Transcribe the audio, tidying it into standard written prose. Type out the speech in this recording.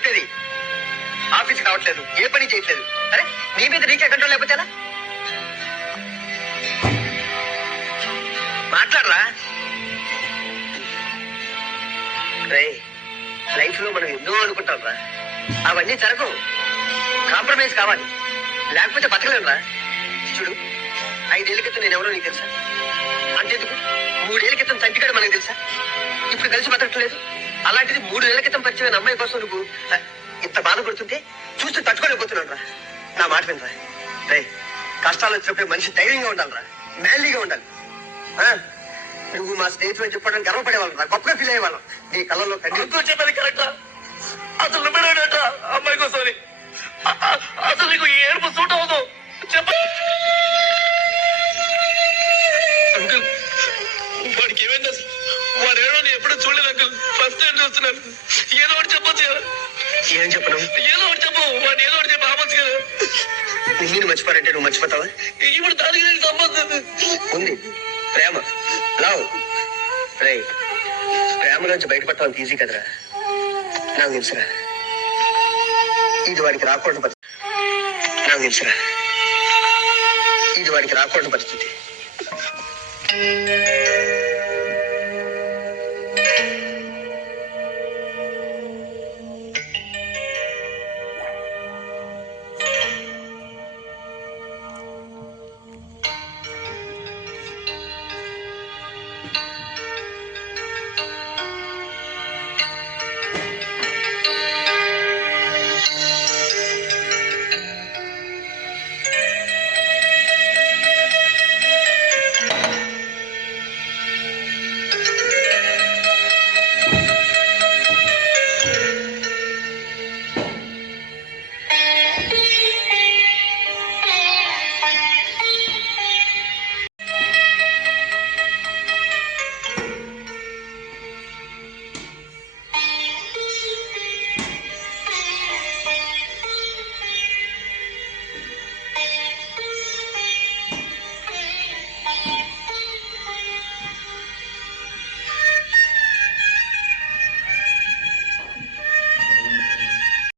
చెప్పేది. ఆఫీస్కి రావట్లేదు, ఏ పని చేయట్లేదు. అరే నీ మీద నీకే కంట్రోల్ లేకపోతే ఎలా? మాట్లాడరా. లైఫ్ లో మనం ఎన్నో అనుకుంటాం రా, అవన్నీ జరగవు. కాంప్రమైజ్ కావాలి, లేకపోతే బతకలేనురా. చూడు, 5 ఏళ్ల క్రితం నేను ఎవరో నీకు తెలుసా? అంతేందుకు 3 ఏళ్ల క్రితం తంటిగాడు మనకు తెలుసా? ఇప్పుడు కలిసి బతకట్లేదు. అలాంటిది 3 ఏళ్ల క్రితం పరిచయమైన అమ్మాయి కోసం నువ్వు ఇంత బాధపడుతుంటే చూస్తూ తట్టుకోలేకపోతున్నాను రా. నా మాట వినరా. రే, కష్టాలు వచ్చినప్పుడు మనిషి ధైర్యంగా ఉండాలిరా, మ్యాన్లీగా ఉండాలి. నువ్వు మా స్నేహితులు అని చెప్పడానికి గర్వపడేవాళ్ళం రా, గొప్పగా ఫీల్ అయ్యేవాళ్ళం. నీ కళ్ళలో కంటి చెప్పేది కరెక్టా? అసలు నువ్వేట అమ్మాయి కోసం అసలు నీకు ఏడుపు సూట్ అవ్వదు. చెప్ప అంకుల్, వాడికి ఏమైంది అసలు? వాడు ఏడవని ఎప్పుడూ చూడలేదు అంకుల్, ఫస్ట్ టైం చూస్తున్నాను. ఏదో ఒకటి చెప్పొచ్చు కదా. ఏం చెప్పను? ఏదో ఒకటి చెప్పు, వాడు ఏదో ఒకటి చెప్పి ఆపచ్చు కదా. నేను మర్చిపోయారంటే నువ్వు మర్చిపోతావా? ఇప్పుడు దానికి సంబంధం ఉంది. ప్రేమ, లవ్. రే, ప్రేమలోంచి బయటపడటం ఈజీ కదరా. నాకు తెలుసురా, ఇది వాడికి రాకూడదు పరిస్థితి. నాకు తెలుసురా, ఇది వాడికి రాకూడదు పరిస్థితి.